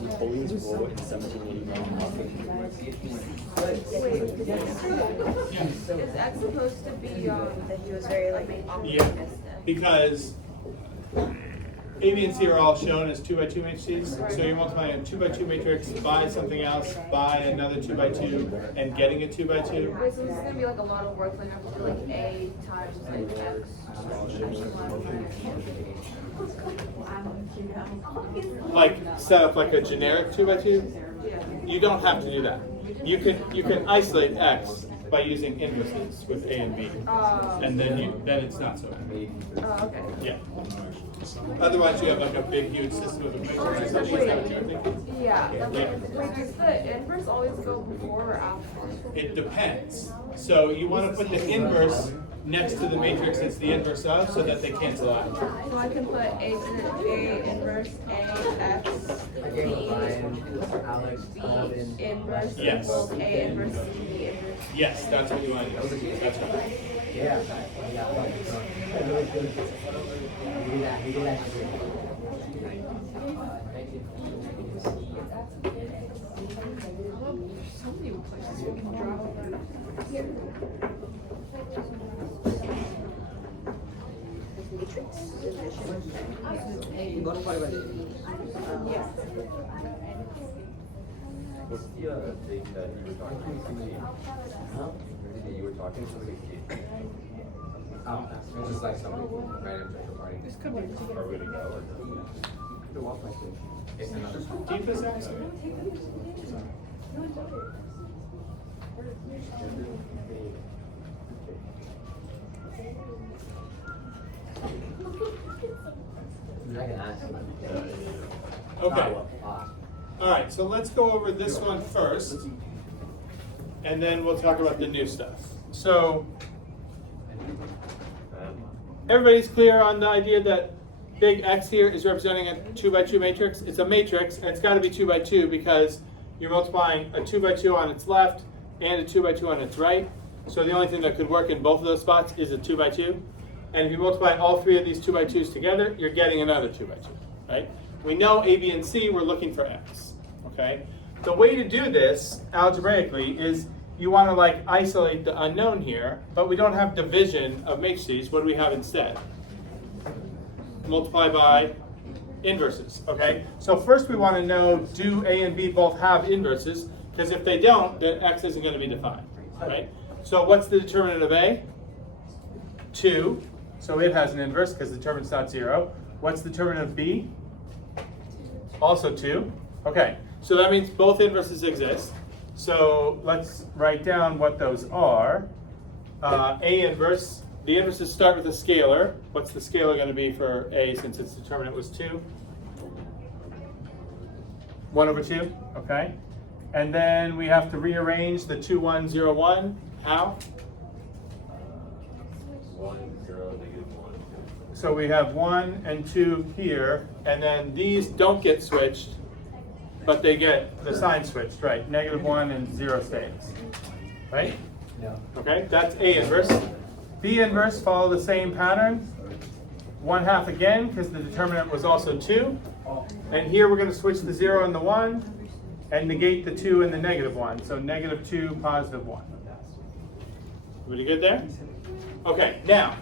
Napoleon's War in 1789. Is X supposed to be that he was very like Yeah, optimistic? because A, B, and C are all shown as 2 by 2 matrices. So you're multiplying a 2 by 2 matrix by something else, by another 2 by 2, and getting a 2 by 2. Wait, so this is gonna be like a lot of work. Like I have to do like A times like X. Like set up like a generic 2 by 2. Yeah. You don't have to do that. You can isolate X by using inverses with A and B, and then it's not so bad. Oh, okay. Yeah. Otherwise, you have like a big, huge system of equations. Is that what you're thinking? Yeah. Wait, does the inverse always go before or after? It depends. So you want to put the inverse next to the matrix it's the inverse of, so that they cancel out. So I can put A inverse A X B inverse Yes. equals A inverse C inverse. Yes, that's what you want to do. That's right. So many places we can draw. Yeah. What's the thing that you were talking to? You were talking to somebody? Oh, it's just like something random to party. This could be. Are we gonna go or no? The walk like this. It's another song. Deepest X? I can ask. Okay. All right, so let's go over this one first, and then we'll talk about the new stuff. So, everybody's clear on the idea that big X here is representing a 2 by 2 matrix? It's a matrix, and it's got to be 2 by 2 because you're multiplying a 2 by 2 on its left and a 2 by 2 on its right. So the only thing that could work in both of those spots is a 2 by 2. And if you multiply all three of these 2 by 2s together, you're getting another 2 by 2, right? We know A, B, and C, we're looking for X, okay? The way to do this algebraically is you want to like isolate the unknown here, but we don't have division of matrices. What do we have instead? Multiply by inverses, okay? So first we want to know, do A and B both have inverses? Because if they don't, then X isn't going to be defined, right? So what's the determinant of A? 2. So it has an inverse because the determinant's not 0. What's the determinant of B? Also 2. Okay, so that means both inverses exist. So let's write down what those are. A inverse, the inverses start with a scalar. What's the scalar going to be for A since its determinant was 2? 1 over 2, okay. And then we have to rearrange the 2, 1, 0, 1. How? 1, 0, negative 1. So we have 1 and 2 here, and then these don't get switched, but they get the sign switched, right? Negative 1 and 0 stays, right? Yeah. Okay, that's A inverse. B inverse follow the same pattern. 1/2 again, because the determinant was also 2. And here we're going to switch the 0 and the 1, and negate the 2 and the negative 1. So negative 2, positive 1. Everybody good there? Okay, now,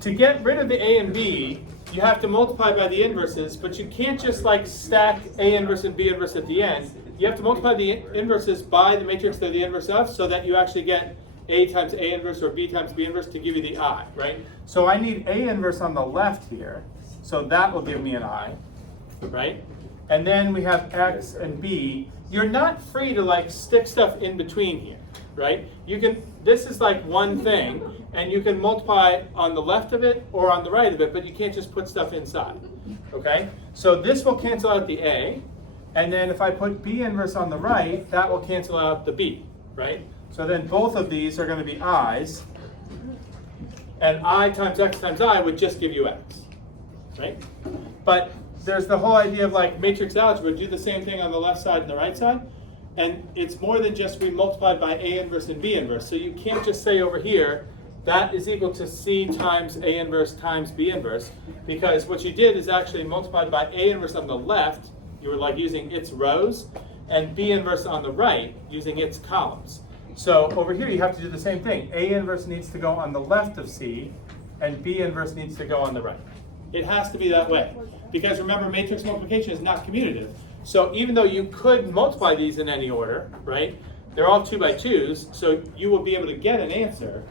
to get rid of the A and B, you have to multiply by the inverses, but you can't just like stack A inverse and B inverse at the end. You have to multiply the inverses by the matrix they're the inverse of so that you actually get A times A inverse or B times B inverse to give you the I, right? So I need A inverse on the left here, so that will give me an I, right? And then we have X and B. You're not free to like stick stuff in between here, right? You can, this is like one thing, and you can multiply on the left of it or on the right of it, but you can't just put stuff inside, okay? So this will cancel out the A, and then if I put B inverse on the right, that will cancel out the B, right? So then both of these are going to be I's, and I times X times I would just give you X, right? But there's the whole idea of like matrix algebra, do the same thing on the left side and the right side, and it's more than just we multiplied by A inverse and B inverse. So you can't just say over here, that is equal to C times A inverse times B inverse, because what you did is actually multiplied by A inverse on the left, you were like using its rows, and B inverse on the right using its columns. So over here you have to do the same thing. A inverse needs to go on the left of C, and B inverse needs to go on the right. It has to be that way, because remember, matrix multiplication is not commutative. So even though you could multiply these in any order, right? They're all 2 by 2s, so you will be able to get an answer.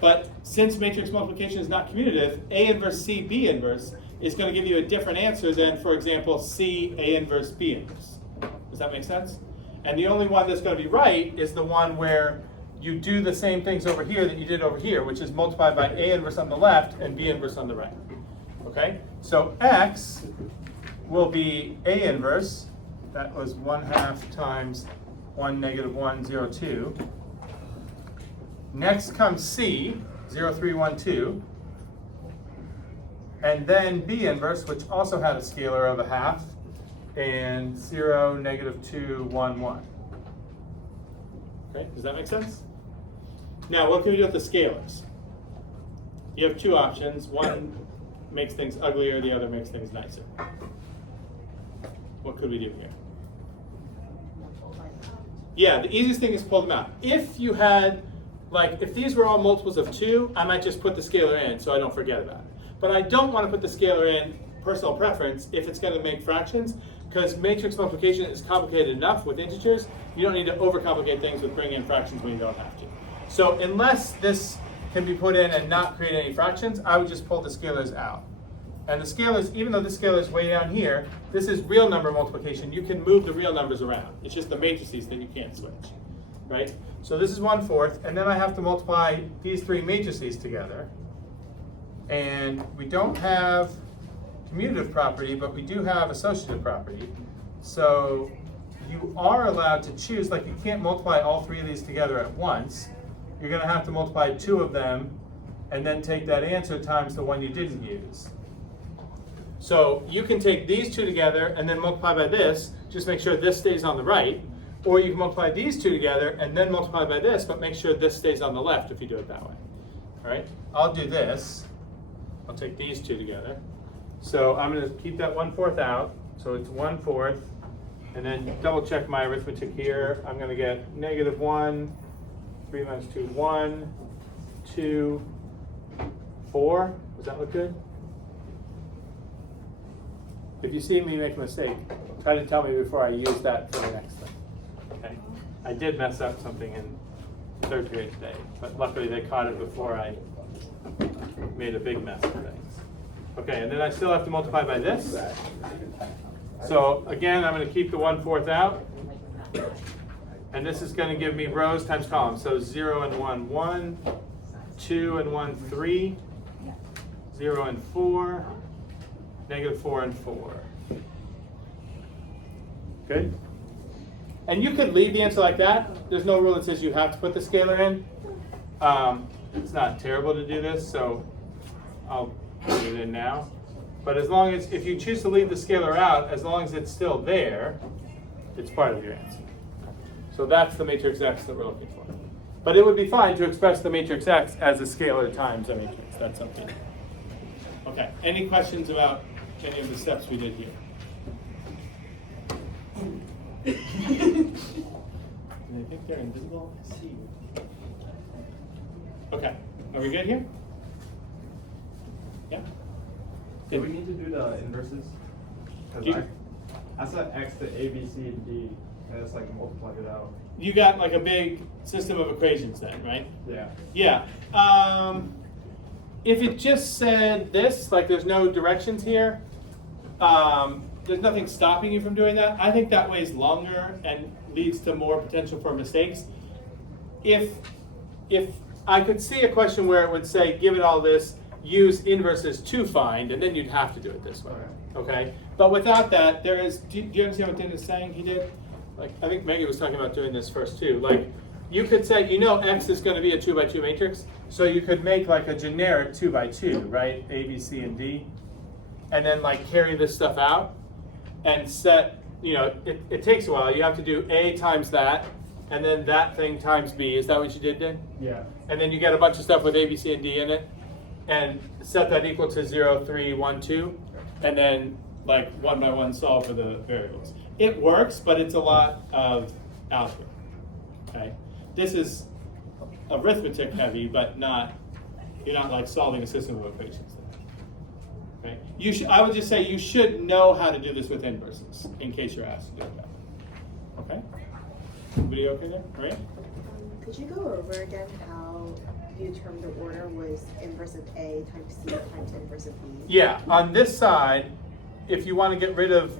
But since matrix multiplication is not commutative, A inverse C B inverse is going to give you a different answer than, for example, C A inverse B inverse. Does that make sense? And the only one that's going to be right is the one where you do the same things over here that you did over here, which is multiplied by A inverse on the left and B inverse on the right. Okay? So X will be A inverse. That was 1/2 times 1 negative 1, 0, 2. Next comes C, 0, 3, 1, 2. And then B inverse, which also had a scalar of 1/2, and 0, negative 2, 1, 1. Okay, does that make sense? Now, what can we do with the scalars? You have two options. One makes things uglier, the other makes things nicer. What could we do here? Yeah, the easiest thing is pull them out. If you had, like, if these were all multiples of 2, I might just put the scalar in so I don't forget about it. But I don't want to put the scalar in, personal preference, if it's going to make fractions, because matrix multiplication is complicated enough with integers. You don't need to overcomplicate things with bringing in fractions when you don't have to. So unless this can be put in and not create any fractions, I would just pull the scalars out. And the scalars, even though this scalar is way down here, this is real number multiplication. You can move the real numbers around. It's just the matrices that you can't switch, right? So this is 1/4, and then I have to multiply these three matrices together. And we don't have commutative property, but we do have associative property. So you are allowed to choose, like you can't multiply all three of these together at once. You're gonna have to multiply 2 of them, and then take that answer times the one you didn't use. So you can take these two together and then multiply by this, just make sure this stays on the right, or you can multiply these two together and then multiply by this, but make sure this stays on the left if you do it that way. All right, I'll do this. I'll take these two together. So I'm gonna keep that 1/4 out, so it's 1/4, and then double check my arithmetic here. I'm gonna get negative 1, 3 minus 2, 1, 2, 4. Does that look good? If you see me make a mistake, try to tell me before I use that for the next thing. Okay? I did mess up something in 3rd period today, but luckily they caught it before I made a big mess of things. Okay, and then I still have to multiply by this. So again, I'm going to keep the 1/4 out. And this is going to give me rows times columns. So 0 and 1, 1, 2 and 1, 3, 0 and 4, negative 4 and 4. Good? And you could leave the answer like that. There's no rule that says you have to put the scalar in. It's not terrible to do this, so I'll put it in now. But as long as, if you choose to leave the scalar out, as long as it's still there, it's part of your answer. So that's the matrix X that we're looking for. But it would be fine to express the matrix X as a scalar times a matrix. That's something. Okay, any questions about any of the steps we did here? I think they're invisible. Okay, are we good here? Yeah? Do we need to do the inverses? Do you- Because I set X to A, B, C, and D, and it's like multiplied it out. You got like a big system of equations then, right? Yeah. Yeah. If it just said this, like there's no directions here, there's nothing stopping you from doing that. I think that way is longer and leads to more potential for mistakes. If I could see a question where it would say, given all this, use inverses to find, and then you'd have to do it this way. Okay? But without that, there is, do you understand what Dan is saying he did? Like, I think Maggie was talking about doing this first too. Like, you could say, you know X is going to be a 2 by 2 matrix, so you could make like a generic 2 by 2, right? A, B, C, and D. And then like carry this stuff out and set, you know, it takes a while. You have to do A times that, and then that thing times B. Is that what you did then? Yeah. And then you get a bunch of stuff with A, B, C, and D in it, and set that equal to 0, 3, 1, 2, and then like one by one solve for the variables. It works, but it's a lot of algebra. Okay, this is arithmetic heavy, but you're not like solving a system of equations. Okay, I would just say you should know how to do this with inverses in case you're asked to do that. Okay, everybody okay there? All right. Could you go over again how you termed the order was inverse of A times C times inverse of B? Yeah, on this side, if you want to get rid of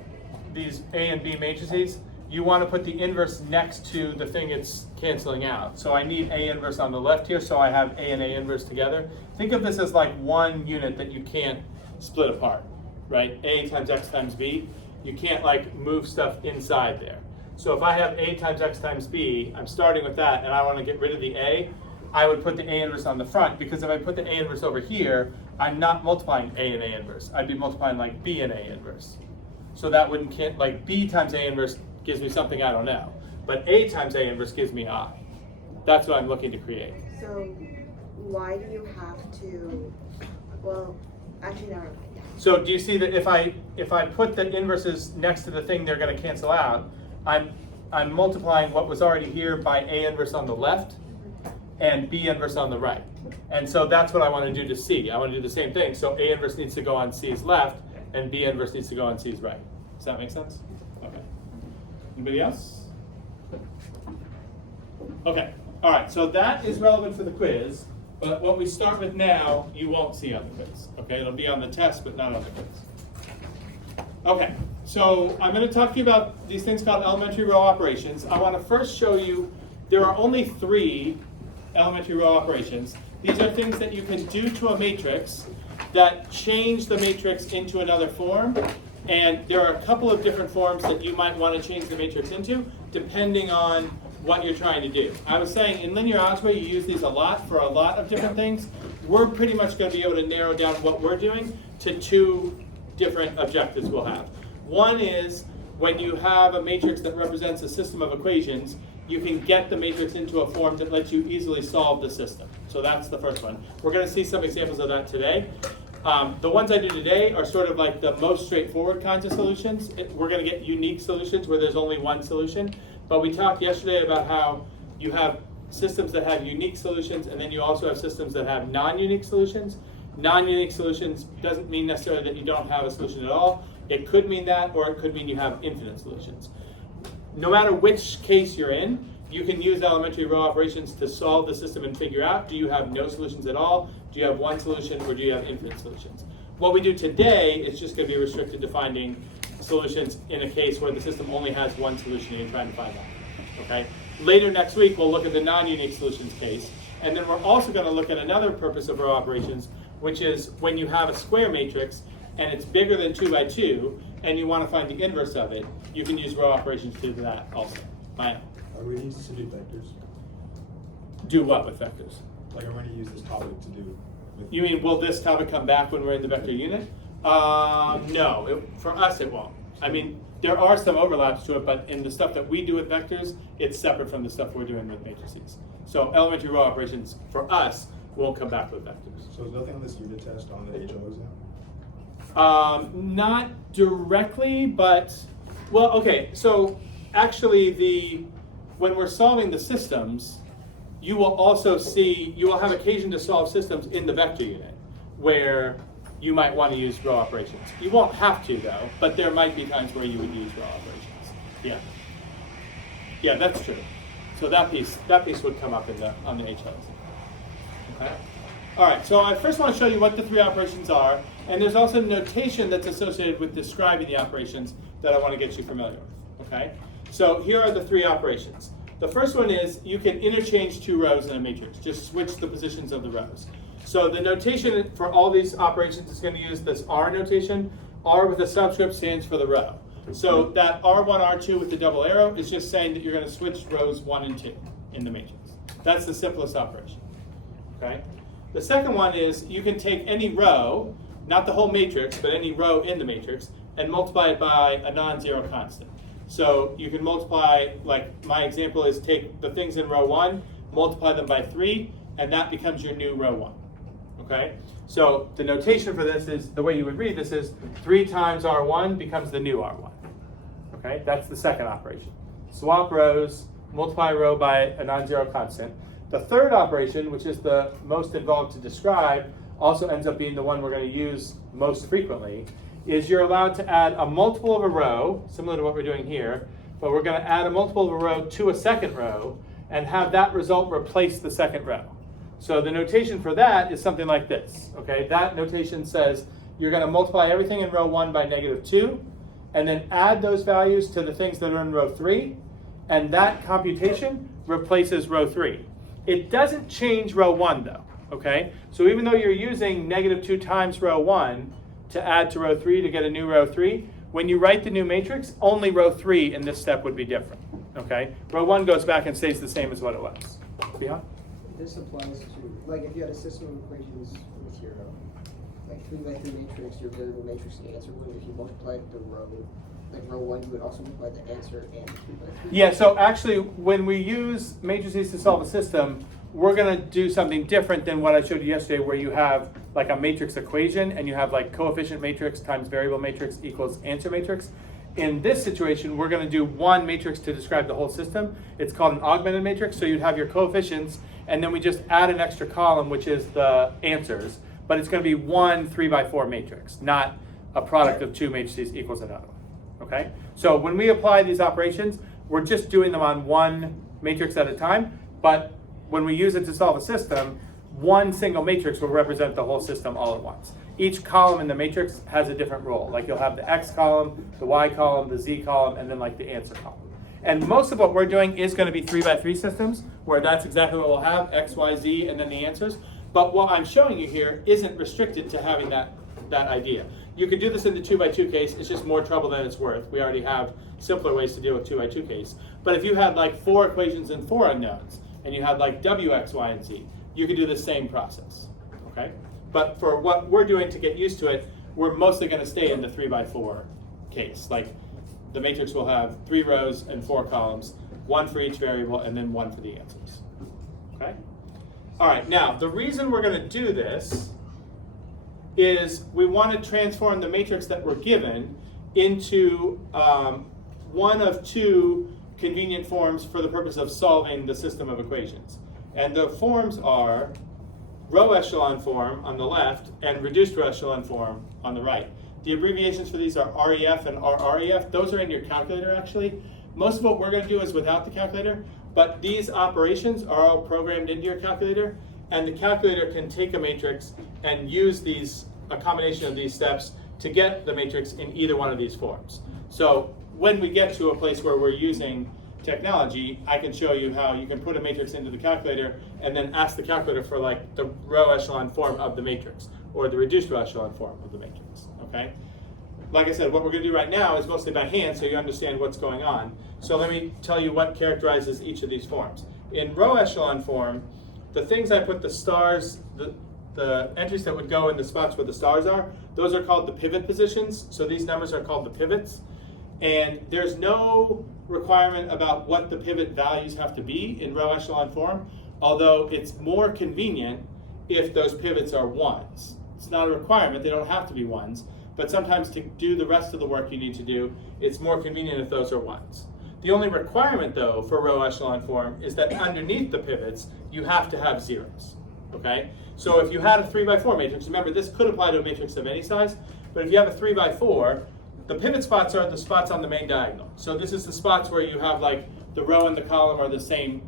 these A and B matrices, you want to put the inverse next to the thing it's canceling out. So I need A inverse on the left here, so I have A and A inverse together. Think of this as like one unit that you can't split apart, right? A times X times B. You can't like move stuff inside there. So if I have A times X times B, I'm starting with that, and I want to get rid of the A, I would put the A inverse on the front, because if I put the A inverse over here, I'm not multiplying A and A inverse. I'd be multiplying like B and A inverse. So that wouldn't, like B times A inverse gives me something I don't know. But A times A inverse gives me I. That's what I'm looking to create. So why do you have to, well, actually never mind. So do you see that if I put the inverses next to the thing they're going to cancel out, I'm multiplying what was already here by A inverse on the left and B inverse on the right. And so that's what I want to do to C. I want to do the same thing. So A inverse needs to go on C's left and B inverse needs to go on C's right. Does that make sense? Okay. Anybody else? Okay. All right. So that is relevant for the quiz. But what we start with now, you won't see on the quiz. Okay. It'll be on the test, but not on the quiz. Okay. So I'm going to talk to you about these things called elementary row operations. I want to first show you there are only 3 elementary row operations. These are things that you can do to a matrix that change the matrix into another form. And there are a couple of different forms that you might want to change the matrix into, depending on what you're trying to do. I was saying in linear algebra, you use these a lot for a lot of different things. We're pretty much going to be able to narrow down what we're doing to 2 different objectives we'll have. One is when you have a matrix that represents a system of equations, you can get the matrix into a form that lets you easily solve the system. So that's the first one. We're going to see some examples of that today. The ones I do today are sort of like the most straightforward kinds of solutions. We're going to get unique solutions where there's only one solution. But we talked yesterday about how you have systems that have unique solutions, and then you also have systems that have non-unique solutions. Non-unique solutions doesn't mean necessarily that you don't have a solution at all. It could mean that, or it could mean you have infinite solutions. No matter which case you're in, you can use elementary row operations to solve the system and figure out, do you have no solutions at all? Do you have one solution, or do you have infinite solutions? What we do today is just going to be restricted to finding solutions in a case where the system only has one solution and you're trying to find that. Okay? Later next week, we'll look at the non-unique solutions case. And then we're also going to look at another purpose of row operations, which is when you have a square matrix and it's bigger than 2 by 2, and you want to find the inverse of it, you can use row operations to do that also. Fine. Are we going to use to do vectors? Do what with vectors? Like, I'm going to use this topic to do with... You mean, will this topic come back when we're in the vector unit? No, for us it won't. I mean, there are some overlaps to it, but in the stuff that we do with vectors, it's separate from the stuff we're doing with matrices. So elementary row operations, for us, won't come back with vectors. So there's nothing on this unit test on the HO exam? Not directly, but, well, okay, so actually when we're solving the systems, you will also see, you will have occasion to solve systems in the vector unit where you might want to use row operations. You won't have to though, but there might be times where you would use row operations. Yeah. Yeah, that's true. So that piece would come up on the HO. Okay. All right, so I first want to show you what the 3 operations are, and there's also notation that's associated with describing the operations that I want to get you familiar with, okay? So here are the 3 operations. The first one is you can interchange 2 rows in a matrix, just switch the positions of the rows. So the notation for all these operations is going to use this R notation. R with a subscript stands for the row. So that R1, R2 with the double arrow is just saying that you're going to switch rows 1 and 2 in the matrix. That's the simplest operation, okay? The second one is you can take any row, not the whole matrix, but any row in the matrix, and multiply it by a non-zero constant. So you can multiply, like my example is take the things in row 1, multiply them by 3, and that becomes your new row 1. Okay? So the notation for this is, the way you would read this is 3 times R1 becomes the new R1. Okay? That's the second operation. Swap rows, multiply a row by a non-zero constant. The third operation, which is the most involved to describe, also ends up being the one we're going to use most frequently, is you're allowed to add a multiple of a row, similar to what we're doing here, but we're going to add a multiple of a row to a second row and have that result replace the second row. So the notation for that is something like this. Okay, that notation says you're going to multiply everything in row 1 by -2, and then add those values to the things that are in row 3, and that computation replaces row 3. It doesn't change row 1 though. Okay, so even though you're using -2 times row 1 to add to row 3 to get a new row 3, when you write the new matrix, only row 3 in this step would be different. Okay, row 1 goes back and stays the same as what it was. Beyond? This applies to, like, if you had a system of equations with your, like, 3x3 matrix, your variable matrix, the answer would, if you multiplied the row, like row 1, you would also multiply the answer and 3x3. Yeah, so actually, when we use matrices to solve a system, we're going to do something different than what I showed you yesterday, where you have like a matrix equation and you have like coefficient matrix times variable matrix equals answer matrix. In this situation, we're going to do one matrix to describe the whole system. It's called an augmented matrix. So you'd have your coefficients, and then we just add an extra column, which is the answers. But it's going to be one 3x4 matrix, not a product of 2 matrices equals another one. Okay? So when we apply these operations, we're just doing them on one matrix at a time. But when we use it to solve a system, one single matrix will represent the whole system all at once. Each column in the matrix has a different role. Like you'll have the X column, the Y column, the Z column, and then like the answer column. And most of what we're doing is going to be 3x3 systems, where that's exactly what we'll have, X, Y, Z, and then the answers. But what I'm showing you here isn't restricted to having that idea. You could do this in the 2x2 case. It's just more trouble than it's worth. We already have simpler ways to deal with 2x2 case. But if you had like 4 equations and 4 unknowns, and you had like W, X, Y, and Z, you could do the same process. Okay? But for what we're doing to get used to it, we're mostly going to stay in the 3x4 case. Like the matrix will have 3 rows and 4 columns, 1 for each variable, and then 1 for the answers. Okay? All right, now the reason we're going to do this is we want to transform the matrix that we're given into one of 2 convenient forms for the purpose of solving the system of equations. And the forms are row echelon form on the left and reduced row echelon form on the right. The abbreviations for these are REF and RREF. Those are in your calculator actually. Most of what we're going to do is without the calculator, but these operations are all programmed into your calculator, and the calculator can take a matrix and use a combination of these steps to get the matrix in either one of these forms. So when we get to a place where we're using technology, I can show you how you can put a matrix into the calculator and then ask the calculator for like the row echelon form of the matrix or the reduced row echelon form of the matrix. Okay? Like I said, what we're going to do right now is mostly by hand so you understand what's going on. So let me tell you what characterizes each of these forms. In row echelon form, the things I put the stars, the entries that would go in the spots where the stars are, those are called the pivot positions. So these numbers are called the pivots. And there's no requirement about what the pivot values have to be in row echelon form, although it's more convenient if those pivots are 1s. It's not a requirement, they don't have to be 1s, but sometimes to do the rest of the work you need to do, it's more convenient if those are 1s. The only requirement though for row echelon form is that underneath the pivots, you have to have 0s, okay? So if you had a 3x4 matrix, remember this could apply to a matrix of any size, but if you have a 3x4, the pivot spots are the spots on the main diagonal. So this is the spots where you have like the row and the column are the same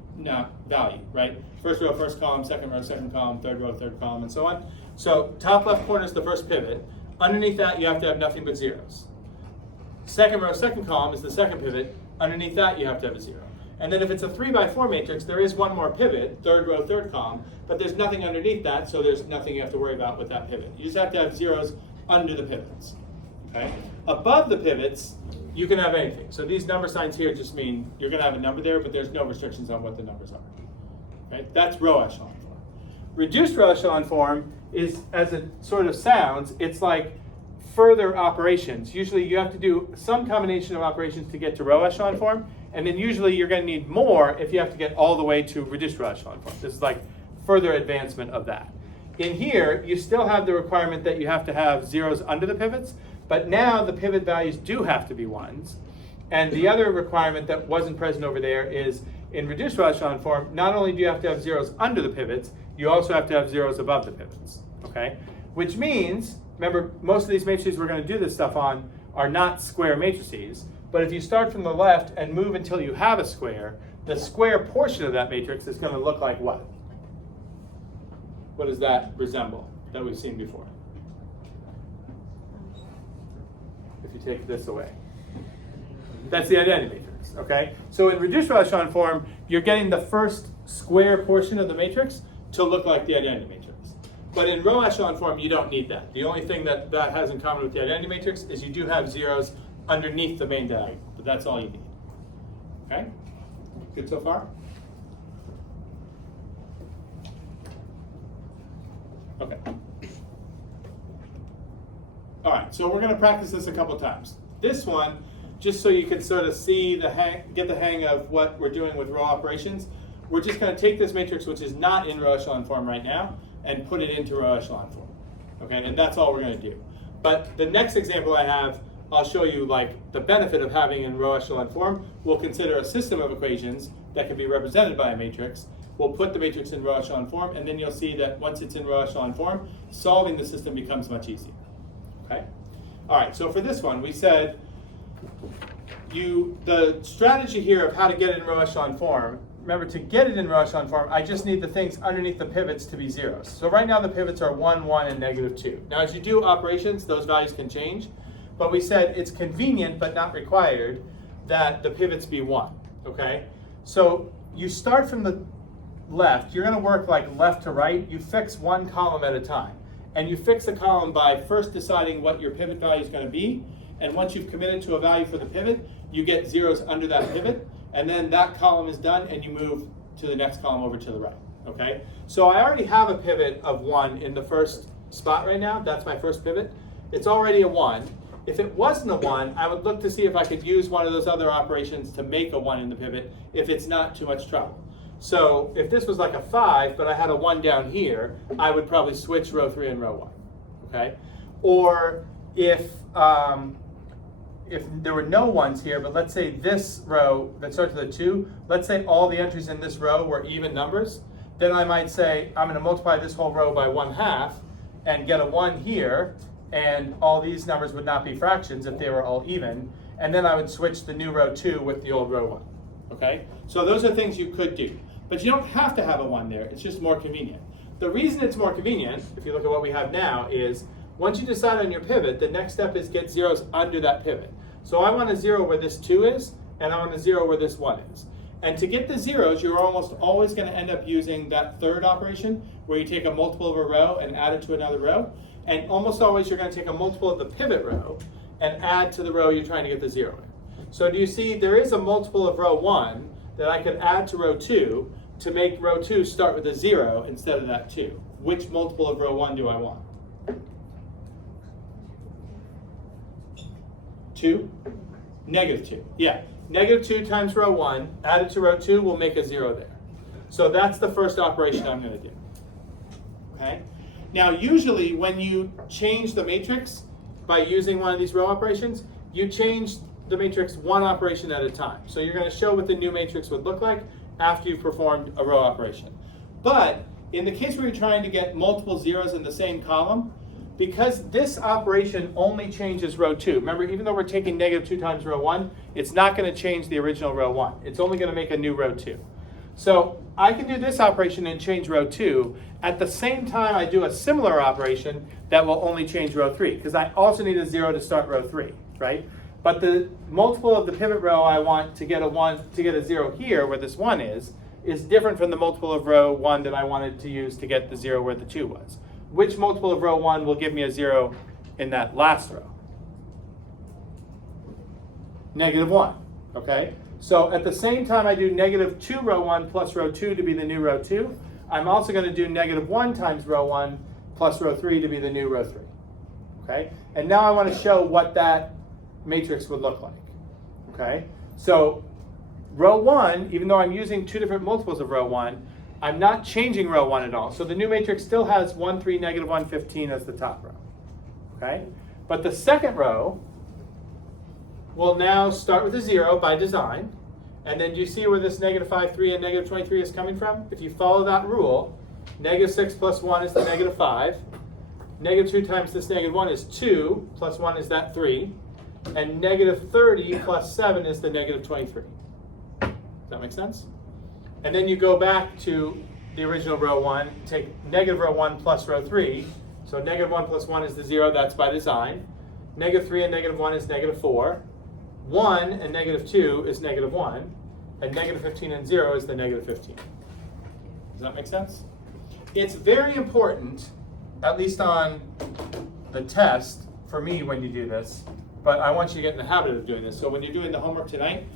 value, right? First row, first column, second row, second column, third row, third column, and so on. So top left corner is the first pivot. Underneath that, you have to have nothing but 0s. Second row, second column is the second pivot. Underneath that, you have to have a 0. And then if it's a 3x4 matrix, there is one more pivot, third row, third column, but there's nothing underneath that, so there's nothing you have to worry about with that pivot. You just have to have 0s under the pivots. Okay? Above the pivots, you can have anything. So these number signs here just mean you're going to have a number there, but there's no restrictions on what the numbers are. Okay? That's row echelon form. Reduced row echelon form is, as it sort of sounds, it's like further operations. Usually you have to do some combination of operations to get to row echelon form, and then usually you're going to need more if you have to get all the way to reduced row echelon form. This is like further advancement of that. In here, you still have the requirement that you have to have zeros under the pivots, but now the pivot values do have to be ones. And the other requirement that wasn't present over there is in reduced row echelon form, not only do you have to have zeros under the pivots, you also have to have zeros above the pivots, okay? Which means, remember, most of these matrices we're going to do this stuff on are not square matrices, but if you start from the left and move until you have a square, the square portion of that matrix is going to look like what? What does that resemble that we've seen before? If you take this away. That's the identity matrix, okay? So in reduced row echelon form, you're getting the first square portion of the matrix to look like the identity matrix. But in row echelon form, you don't need that. The only thing that that has in common with the identity matrix is you do have zeros underneath the main diagonal, but that's all you need. Okay? Good so far? Okay. All right, so we're going to practice this a couple times. This one, just so you can sort of see get the hang of what we're doing with row operations, we're just going to take this matrix, which is not in row echelon form right now, and put it into row echelon form. Okay, and that's all we're going to do. But the next example I have, I'll show you like the benefit of having in row echelon form. We'll consider a system of equations that can be represented by a matrix. We'll put the matrix in row echelon form, and then you'll see that once it's in row echelon form, solving the system becomes much easier. Okay? All right, so for this one, we said the strategy here of how to get it in row echelon form, remember to get it in row echelon form, I just need the things underneath the pivots to be zeros. So right now the pivots are 1, 1, and -2. Now as you do operations, those values can change, but we said it's convenient but not required that the pivots be 1, okay? So you start from the left, you're gonna work like left to right, you fix one column at a time. And you fix the column by first deciding what your pivot value is gonna be, and once you've committed to a value for the pivot, you get zeros under that pivot, and then that column is done and you move to the next column over to the right, okay? So I already have a pivot of 1 in the first spot right now, that's my first pivot. It's already a 1. If it wasn't a 1, I would look to see if I could use one of those other operations to make a 1 in the pivot if it's not too much trouble. So if this was like a 5, but I had a 1 down here, I would probably switch row 3 and row 1, okay? Or if there were no 1s here, but let's say this row that starts with a 2, let's say all the entries in this row were even numbers, then I might say I'm going to multiply this whole row by 1/2 and get a 1 here, and all these numbers would not be fractions if they were all even, and then I would switch the new row 2 with the old row 1, okay? So those are things you could do, but you don't have to have a 1 there, it's just more convenient. The reason it's more convenient, if you look at what we have now, is once you decide on your pivot, the next step is get zeros under that pivot. So I want a 0 where this 2 is, and I want a 0 where this 1 is. And to get the zeros, you're almost always going to end up using that third operation, where you take a multiple of a row and add it to another row. And almost always you're going to take a multiple of the pivot row and add to the row you're trying to get the 0 in. So do you see there is a multiple of row 1 that I could add to row 2 to make row 2 start with a 0 instead of that 2? Which multiple of row 1 do I want? 2? -2. Yeah. -2 times row 1 added to row 2 will make a 0 there. So that's the first operation I'm going to do. Okay? Now usually when you change the matrix by using one of these row operations, you change the matrix one operation at a time. So you're going to show what the new matrix would look like after you've performed a row operation. But in the case where you're trying to get multiple zeros in the same column, because this operation only changes row 2. Remember, even though we're taking -2 times row 1, it's not going to change the original row 1. It's only going to make a new row 2. So I can do this operation and change row 2. At the same time, I do a similar operation that will only change row 3, because I also need a 0 to start row 3, right? But the multiple of the pivot row I want to get a 0 here, where this 1 is different from the multiple of row 1 that I wanted to use to get the 0 where the 2 was. Which multiple of row 1 will give me a 0 in that last row? -1, okay? So at the same time I do -2 row 1 plus row 2 to be the new row 2, I'm also going to do -1 times row 1 plus row 3 to be the new row 3, okay? And now I want to show what that matrix would look like, okay? So row 1, even though I'm using 2 different multiples of row 1, I'm not changing row 1 at all. So the new matrix still has 1, 3, negative 1, 15 as the top row, okay? But the second row will now start with a 0 by design. And then do you see where this negative 5, 3, and negative 23 is coming from? If you follow that rule, negative 6 plus 1 is the negative 5. Negative 2 times this negative 1 is 2, plus 1 is that 3. And negative 30 plus 7 is the negative 23. Does that make sense? And then you go back to the original row 1, take negative row 1 plus row 3. So negative 1 plus 1 is the 0, that's by design. Negative 3 and negative 1 is negative 4. 1 and negative 2 is negative 1. And negative 15 and 0 is the negative 15. Does that make sense? It's very important, at least on the test, for me when you do this, but I want you to get in the habit of doing this. So when you're doing the homework tonight,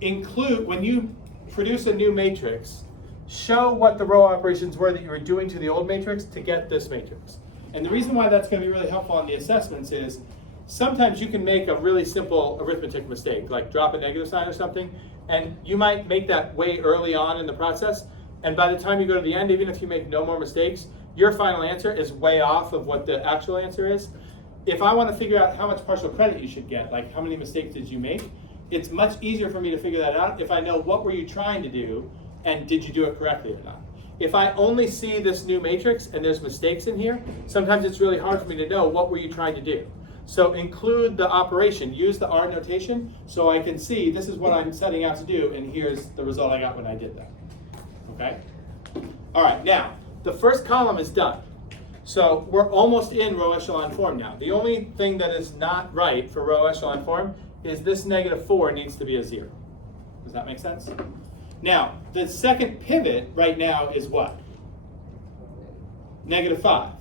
include, when you produce a new matrix, show what the row operations were that you were doing to the old matrix to get this matrix. And the reason why that's going to be really helpful on the assessments is sometimes you can make a really simple arithmetic mistake, like drop a negative sign or something, and you might make that way early on in the process, and by the time you go to the end, even if you make no more mistakes, your final answer is way off of what the actual answer is. If I want to figure out how much partial credit you should get, like how many mistakes did you make, it's much easier for me to figure that out if I know what were you trying to do and did you do it correctly or not. If I only see this new matrix and there's mistakes in here, sometimes it's really hard for me to know what were you trying to do. So include the operation, use the R notation so I can see this is what I'm setting out to do and here's the result I got when I did that. Okay? All right, now the first column is done. So we're almost in row echelon form now. The only thing that is not right for row echelon form is this negative 4 needs to be a 0. Does that make sense? Now, the second pivot right now is what? Negative 5.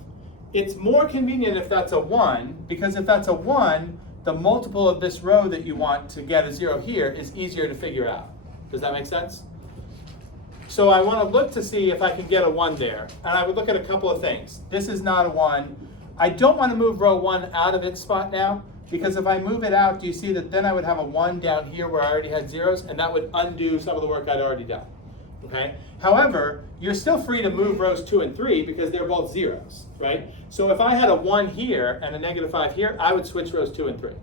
It's more convenient if that's a 1, because if that's a 1, the multiple of this row that you want to get a 0 here is easier to figure out. Does that make sense? So I want to look to see if I can get a 1 there. And I would look at a couple of things. This is not a 1. I don't want to move row 1 out of its spot now, because if I move it out, do you see that then I would have a 1 down here where I already had zeros, and that would undo some of the work I'd already done. Okay? However, you're still free to move rows 2 and 3 because they're both zeros, right? So if I had a 1 here and a negative 5 here, I would switch rows 2 and 3.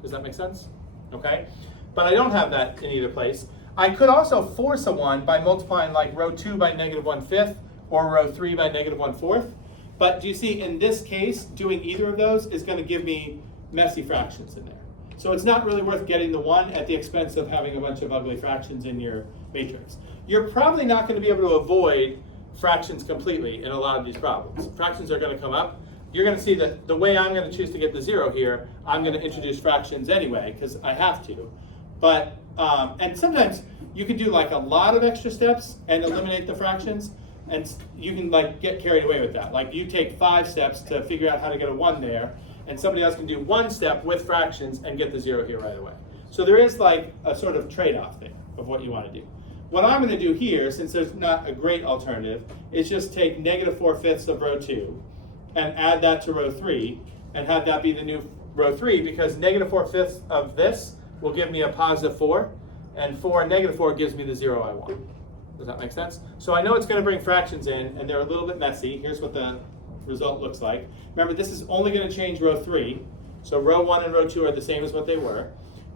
Does that make sense? Okay? But I don't have that in either place. I could also force a 1 by multiplying like row 2 by negative 1/5 or row 3 by negative 1/4. But do you see in this case, doing either of those is going to give me messy fractions in there. So it's not really worth getting the 1 at the expense of having a bunch of ugly fractions in your matrix. You're probably not going to be able to avoid fractions completely in a lot of these problems. Fractions are going to come up. You're going to see that the way I'm going to choose to get the 0 here, I'm going to introduce fractions anyway because I have to. But and sometimes you can do like a lot of extra steps and eliminate the fractions, and you can like get carried away with that. Like you take 5 steps to figure out how to get a 1 there, and somebody else can do 1 step with fractions and get the 0 here right away. So there is like a sort of trade-off there of what you want to do. What I'm going to do here, since there's not a great alternative, is just take negative 4/5 of row 2 and add that to row 3 and have that be the new row 3, because negative 4/5 of this will give me a positive 4, and 4 and negative 4 gives me the 0 I want. Does that make sense? So I know it's going to bring fractions in, and they're a little bit messy. Here's what the result looks like. Remember, this is only going to change row 3, so row 1 and row 2 are the same as what they were.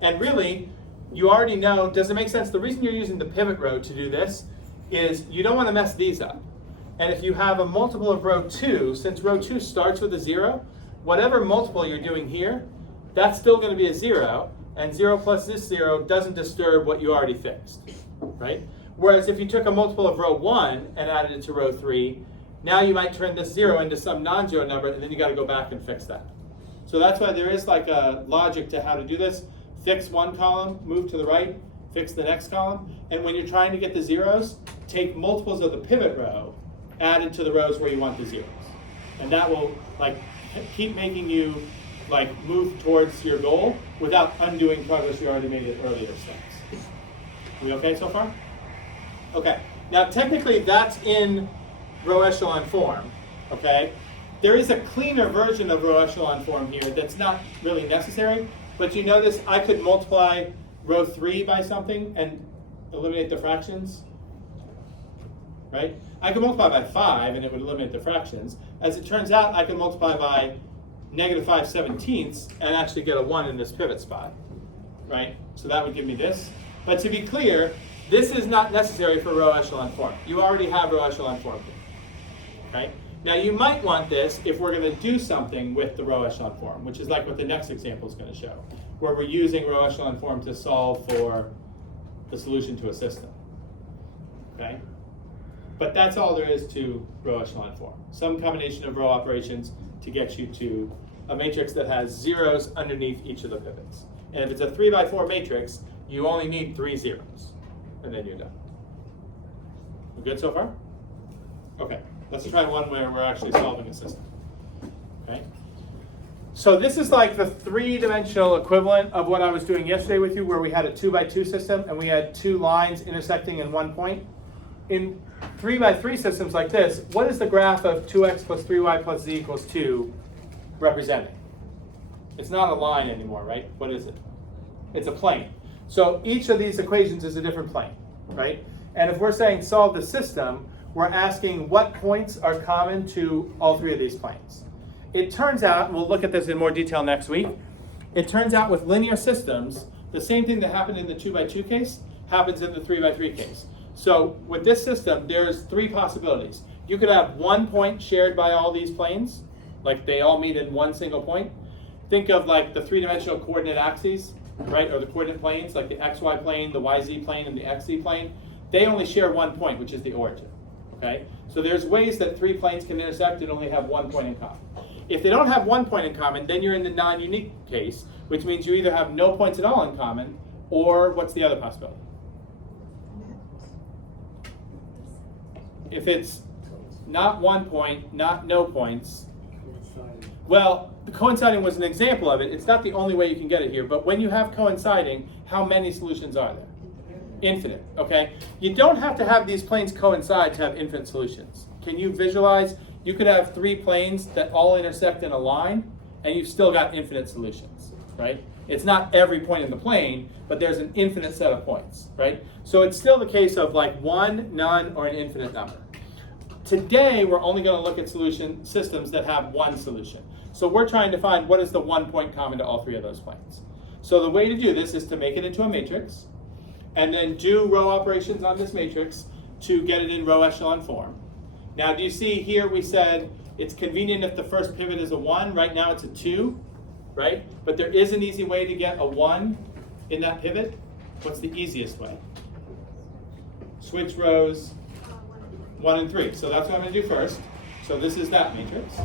And really, you already know, does it make sense? The reason you're using the pivot row to do this is you don't want to mess these up. And if you have a multiple of row 2, since row 2 starts with a 0, whatever multiple you're doing here, that's still going to be a 0, and 0 plus this 0 doesn't disturb what you already fixed, right? Whereas if you took a multiple of row 1 and added it to row 3, now you might turn this 0 into some non-zero number, and then you got to go back and fix that. So that's why there is like a logic to how to do this. Fix one column, move to the right, fix the next column, and when you're trying to get the zeros, take multiples of the pivot row added to the rows where you want the zeros. And that will like keep making you like move towards your goal without undoing progress you already made at earlier steps. We okay so far? Okay, now technically that's in row echelon form, okay? there is a cleaner version of row echelon form here that's not really necessary, but you notice I could multiply row 3 by something and eliminate the fractions, right? I could multiply by 5 and it would eliminate the fractions. As it turns out, I can multiply by -5/17 and actually get a 1 in this pivot spot, right? So that would give me this. But to be clear, this is not necessary for row echelon form. You already have row echelon form here, right? Now you might want this if we're going to do something with the row echelon form, which is like what the next example is going to show, where we're using row echelon form to solve for the solution to a system, okay? But that's all there is to row echelon form. Some combination of row operations to get you to a matrix that has zeros underneath each of the pivots. And if it's a 3x4 matrix, you only need 3 zeros, and then you're done. We good so far? Okay, let's try one where we're actually solving a system. Okay. So this is like the 3-dimensional equivalent of what I was doing yesterday with you, where we had a 2x2 system and we had 2 lines intersecting in 1 point. In 3x3 systems like this, what is the graph of 2x plus 3y plus z equals 2 representing? It's not a line anymore, right? What is it? It's a plane. So each of these equations is a different plane, right? And if we're saying solve the system, we're asking what points are common to all 3 of these planes. It turns out, we'll look at this in more detail next week, it turns out with linear systems, the same thing that happened in the 2x2 case happens in the 3x3 case. So with this system, there's 3 possibilities. You could have 1 point shared by all these planes, like they all meet in 1 single point. Think of like the 3-dimensional coordinate axes, right, or the coordinate planes, like the xy plane, the yz plane, and the xz plane. They only share 1 point, which is the origin, okay? So there's ways that 3 planes can intersect and only have 1 point in common. If they don't have 1 point in common, then you're in the non-unique case, which means you either have no points at all in common, or what's the other possibility? If it's not 1 point, not no points, well, coinciding was an example of it. It's not the only way you can get it here, but when you have coinciding, how many solutions are there? Infinite, okay? You don't have to have these planes coincide to have infinite solutions. Can you visualize? You could have 3 planes that all intersect in a line, and you've still got infinite solutions, right? It's not every point in the plane, but there's an infinite set of points, right? So it's still the case of like 1, none, or an infinite number. Today, we're only going to look at solution systems that have 1 solution. So we're trying to find what is the 1 point common to all 3 of those planes. So the way to do this is to make it into a matrix, and then do row operations on this matrix to get it in row echelon form. Now, do you see here we said it's convenient if the first pivot is a 1. Right now it's a 2, right? But there is an easy way to get a 1 in that pivot. What's the easiest way? Switch rows 1 and 3. So that's what I'm going to do first. So this is that matrix.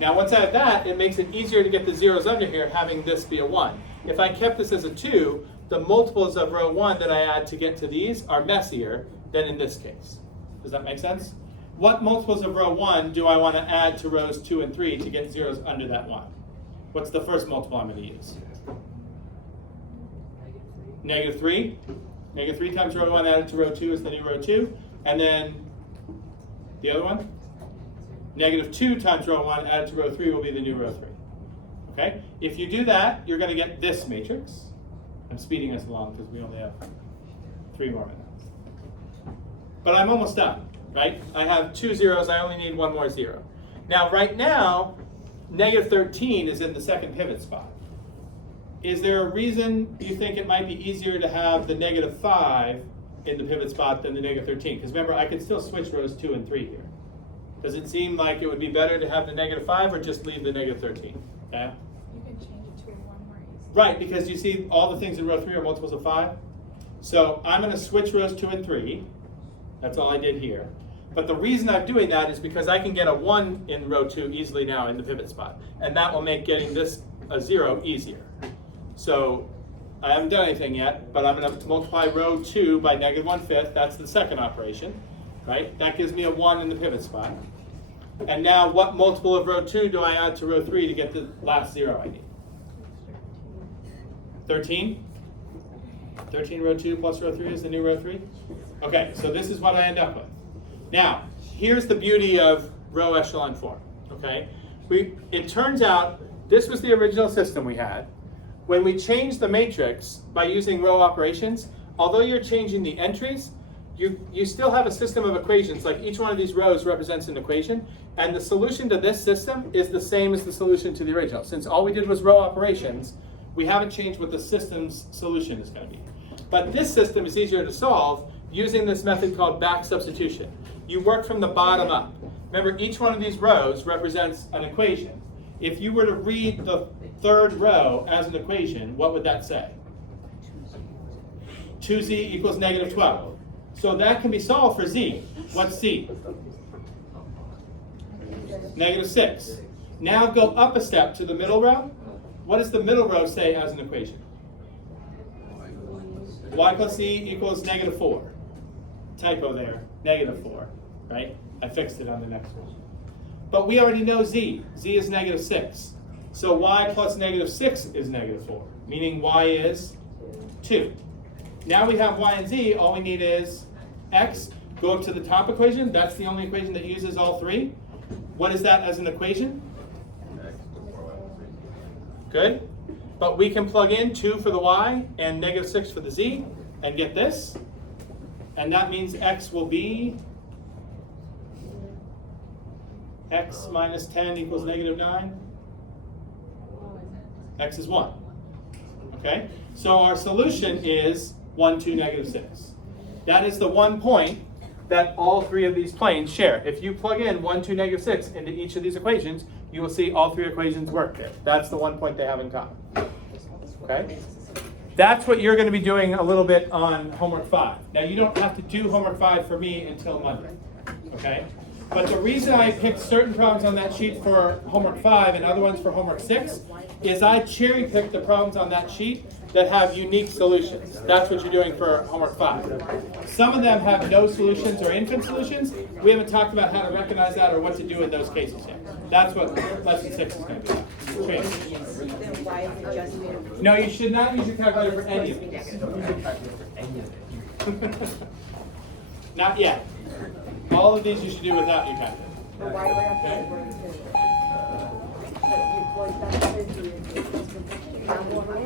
Now, once I have that, it makes it easier to get the zeros under here, having this be a 1. If I kept this as a 2, the multiples of row 1 that I add to get to these are messier than in this case. Does that make sense? What multiples of row 1 do I want to add to rows 2 and 3 to get zeros under that 1? What's the first multiple I'm going to use? -3. -3 times row 1 added to row 2 is the new row 2. And then the other one? -2 times row 1 added to row 3 will be the new row 3. Okay? If you do that, you're going to get this matrix. I'm speeding us along because we only have 3 more minutes. But I'm almost done, right? I have 2 zeros. I only need 1 more 0. Now, right now, -13 is in the second pivot spot. Is there a reason you think it might be easier to have the -5 in the pivot spot than the -13? Because remember, I could still switch rows 2 and 3 here. Does it seem like it would be better to have the -5 or just leave the -13? Yeah? You can change it to a 1 more easy. Right, because you see all the things in row 3 are multiples of 5. So I'm going to switch rows 2 and 3. That's all I did here. But the reason I'm doing that is because I can get a 1 in row 2 easily now in the pivot spot. And that will make getting this a 0 easier. So I haven't done anything yet, but I'm going to multiply row 2 by -1/5. That's the second operation, right? That gives me a 1 in the pivot spot. And now what multiple of row 2 do I add to row 3 to get the last 0 I need? 13? 13 row 2 plus row 3 is the new row 3? Okay, so this is what I end up with. Now, here's the beauty of row echelon form, okay? It turns out this was the original system we had. When we changed the matrix by using row operations, although you're changing the entries, you still have a system of equations, like each one of these rows represents an equation, and the solution to this system is the same as the solution to the original. Since all we did was row operations, we haven't changed what the system's solution is going to be. But this system is easier to solve using this method called back substitution. You work from the bottom up. Remember, each one of these rows represents an equation. If you were to read the third row as an equation, what would that say? 2z equals negative 12. So that can be solved for z. What's z? Negative 6. Now go up a step to the middle row. What does the middle row say as an equation? Y plus z equals negative 4. Typo there, negative 4, right? I fixed it on the next one. But we already know z. Z is negative 6. So y plus negative 6 is negative 4, meaning y is 2. Now we have y and z, all we need is x. Go up to the top equation. That's the only equation that uses all three. What is that as an equation? Good. But we can plug in 2 for the y and negative 6 for the z and get this. And that means x will be x minus 10 equals negative 9. X is 1. Okay? So our solution is 1, 2, negative 6. That is the one point that all three of these planes share. If you plug in 1, 2, negative 6 into each of these equations, you will see all three equations work there. That's the one point they have in common. Okay? That's what you're going to be doing a little bit on homework 5. Now, you don't have to do homework 5 for me until Monday. Okay? But the reason I picked certain problems on that sheet for homework 5 and other ones for homework 6 is I cherry-picked the problems on that sheet that have unique solutions. That's what you're doing for homework 5. Some of them have no solutions or infinite solutions. We haven't talked about how to recognize that or what to do in those cases yet. That's what lesson 6 is going to be about. Then why is it just No, you should not use your calculator for any of these. Not yet. All of these you should do without your calculator. But why do I have to bring it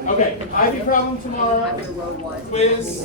Okay, IB problem tomorrow. Row 1. Quiz.